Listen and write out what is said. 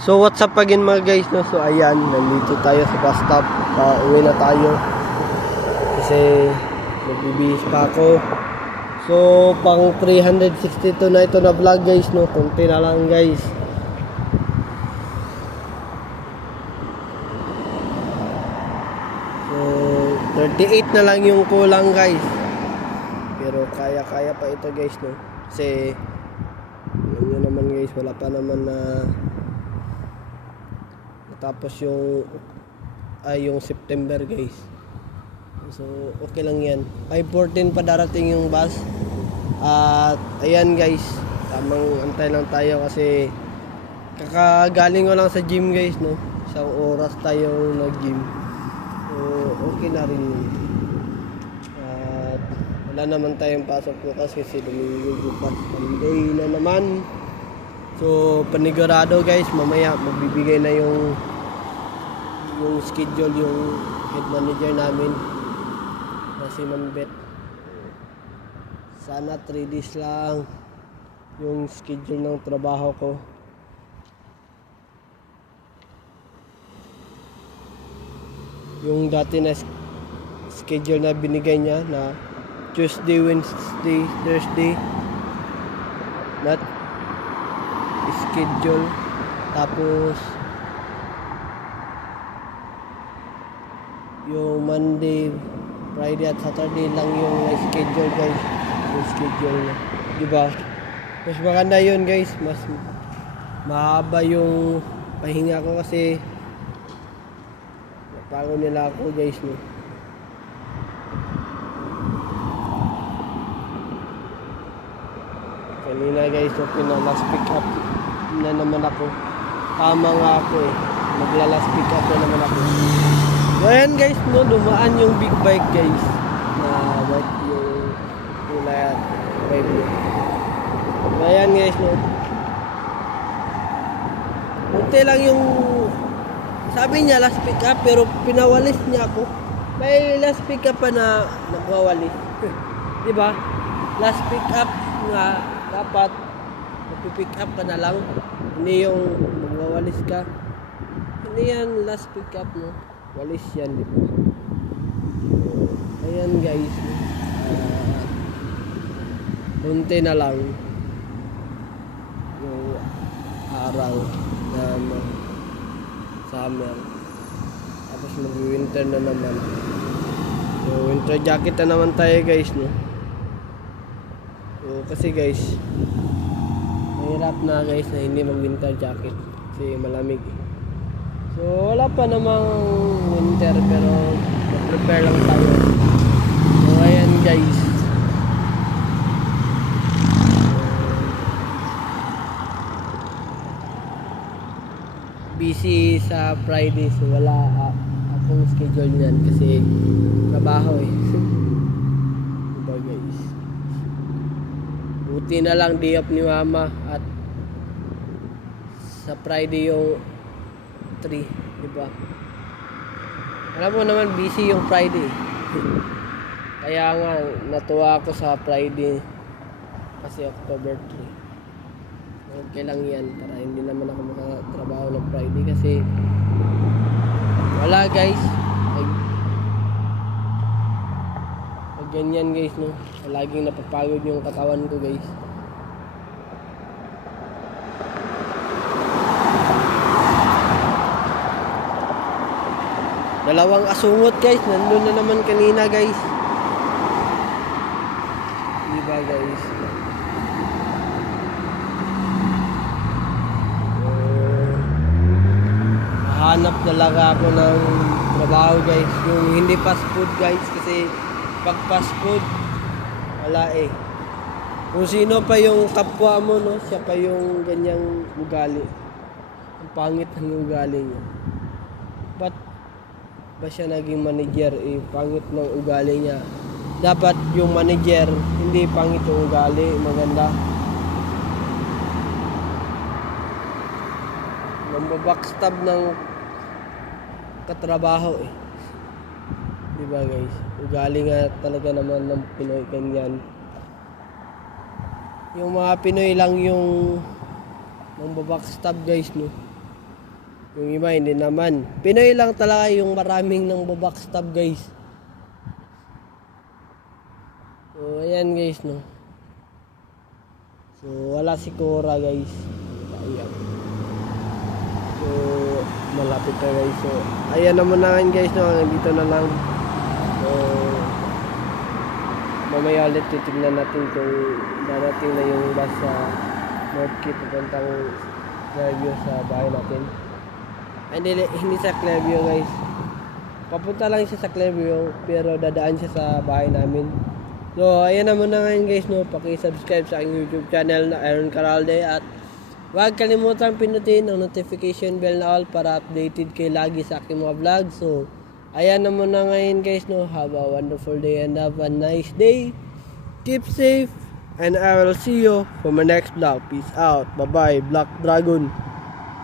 So what's up again mga guys, no? So ayan, nandito tayo sa bus stop. Uwi na tayo kasi magbibihis pa ako. So pang 362 na ito na vlog guys, no? Konti na lang guys. So 38 na lang yung kulang guys. Pero kaya pa ito guys, no? Kasi alam nyo naman guys, wala pa naman na tapos yung September guys. So okay lang yan. 5:14 pa darating yung bus. At ayan guys, tamang antay lang tayo kasi kakagaling ko lang sa gym guys, no? Isang oras tayo nag-gym. So okay na rin yun. At wala naman tayong pasok bukas kasi Domingo bukas, Monday na naman. So panigurado guys, mamaya magbibigay na yung schedule yung head manager namin na si Ma'am Beth. Sana 3 days lang yung schedule ng trabaho ko. Yung dati na schedule na binigay niya na Tuesday, Wednesday, Thursday, not schedule. Tapos yung Monday, Friday at Saturday lang yung schedule guys. Yung schedule na, diba? Mas maganda yun guys. Mas mahaba yung pahinga ko kasi napagod nila ako guys, no? Kanina guys, so pinalas pick up na naman ako. Tama nga ako eh, maglalas pick up na naman ako. So ayan guys, no, dumaan yung big bike guys na white yung kulay at blue. So ayan guys, no, unti lang yung sabi niya last pick up pero pinawalis niya ako. May last pick up pa na nagwawalis. Diba? Last pick up nga dapat magpipick up ka na lang, hindi yung magwawalis ka. Hindi yan last pick up, no? Walis yan, di ba? So, ayan guys, konti na lang yung araw na summer, tapos mag-winter na naman. So winter jacket na naman tayo guys, no? So kasi guys, mahirap na guys na hindi mag-winter jacket kasi malamig. So wala pa namang winter pero mag-prepare lang tayo. So ayan guys, busy sa Friday, so wala akong schedule niyan kasi trabaho eh. Diba guys, buti na lang day off ni mama at sa Friday yung 3, diba? Alam mo naman busy yung Friday. Kaya nga natuwa ako sa Friday kasi October 3. Okay lang yan para hindi naman ako makatrabaho ng Friday kasi wala guys. Pag ganyan guys, no, laging napapagod yung katawan ko guys. Dalawang asungot guys, nandun na naman kanina guys. Diba guys? Hanap talaga ako ng trabaho guys, yung hindi fast food guys, kasi pag fast food wala eh. Kung sino pa yung kapwa mo, no, siya pa yung ganyang ugali. Ang pangit ng ugali niya. Ba't ba siya naging manager? Eh, pangit ng ugali niya. Dapat yung manager hindi pangit yung ugali, maganda. Mambabackstab ng katrabaho eh. Diba guys? Ugali nga talaga naman ng Pinoy ganyan. Yung mga Pinoy lang yung backstab guys, no. Yung iba hindi naman. Pinoy lang talaga yung maraming nang babackstab guys. So ayan guys no. So wala si Cora guys. Ayan. So malapit na guys. So ayan naman na guys no. Dito na lang. So mamaya ulit titignan natin kung darating na yung bus sa North Key papuntang Clearview sa bahay natin. Hindi sa Clearview guys. Papunta lang siya sa Clearview pero dadaan siya sa bahay namin. So ayan naman na ngayon guys no. Paki-subscribe sa aking YouTube channel na Aaron Caralde at huwag kalimutan pinutin ang notification bell na all para updated kayo lagi sa aking mga vlog. So ayan naman na ngayon guys no. Have a wonderful day and have a nice day. Keep safe and I will see you for my next vlog. Peace out. Bye bye Black Dragon.